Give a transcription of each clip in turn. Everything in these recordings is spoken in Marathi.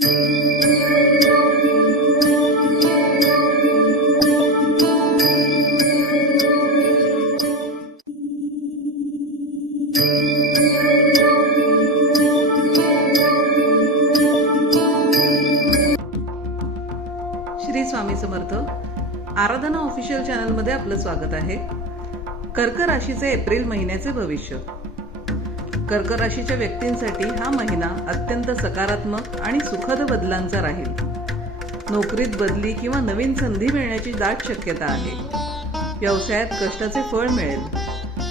श्री स्वामी समर्थ. आराधना ऑफिशियल चॅनल मध्ये आपलं स्वागत आहे. कर्क राशीचे एप्रिल महिन्याचे भविष्य. कर्क राशीच्या व्यक्तींसाठी हा महिना अत्यंत सकारात्मक आणि सुखद बदलांचा राहील. नोकरीत बदली किंवा नवीन संधी मिळण्याची दाट शक्यता आहे. व्यवसायात कष्टाचे फळ मिळेल.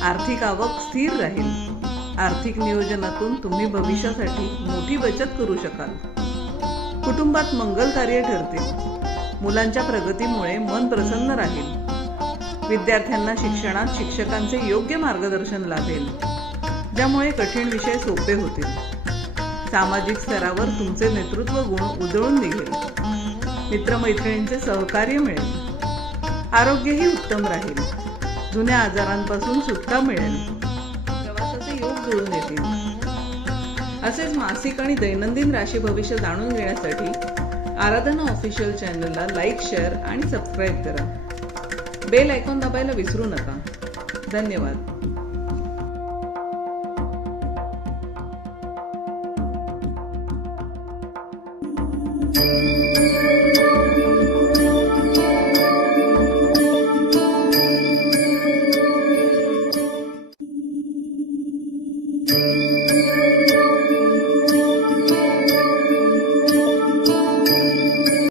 आर्थिक आवक स्थिर राहील. आर्थिक नियोजनातून तुम्ही भविष्यासाठी मोठी बचत करू शकाल. कुटुंबात मंगल कार्य ठरतील. मुलांच्या प्रगतीमुळे मन प्रसन्न राहील. विद्यार्थ्यांना शिक्षणात शिक्षकांचे योग्य मार्गदर्शन लाभेल, ज्यामुळे कठीण विषय सोपे होतील. सामाजिक स्तरावर तुमचे नेतृत्व गुण उजळून निघेल. मित्रमैत्रिणींचे सहकार्य मिळेल. आरोग्यही उत्तम राहील. जुन्या आजारांपासून सुटका मिळेल. प्रवासाचे योग जुळून येतील. असेच मासिक आणि दैनंदिन राशी भविष्य जाणून घेण्यासाठी आराधना ऑफिशियल चॅनलला लाईक, शेअर आणि सबस्क्राईब करा. बेल आयकॉन दाबायला विसरू नका. धन्यवाद.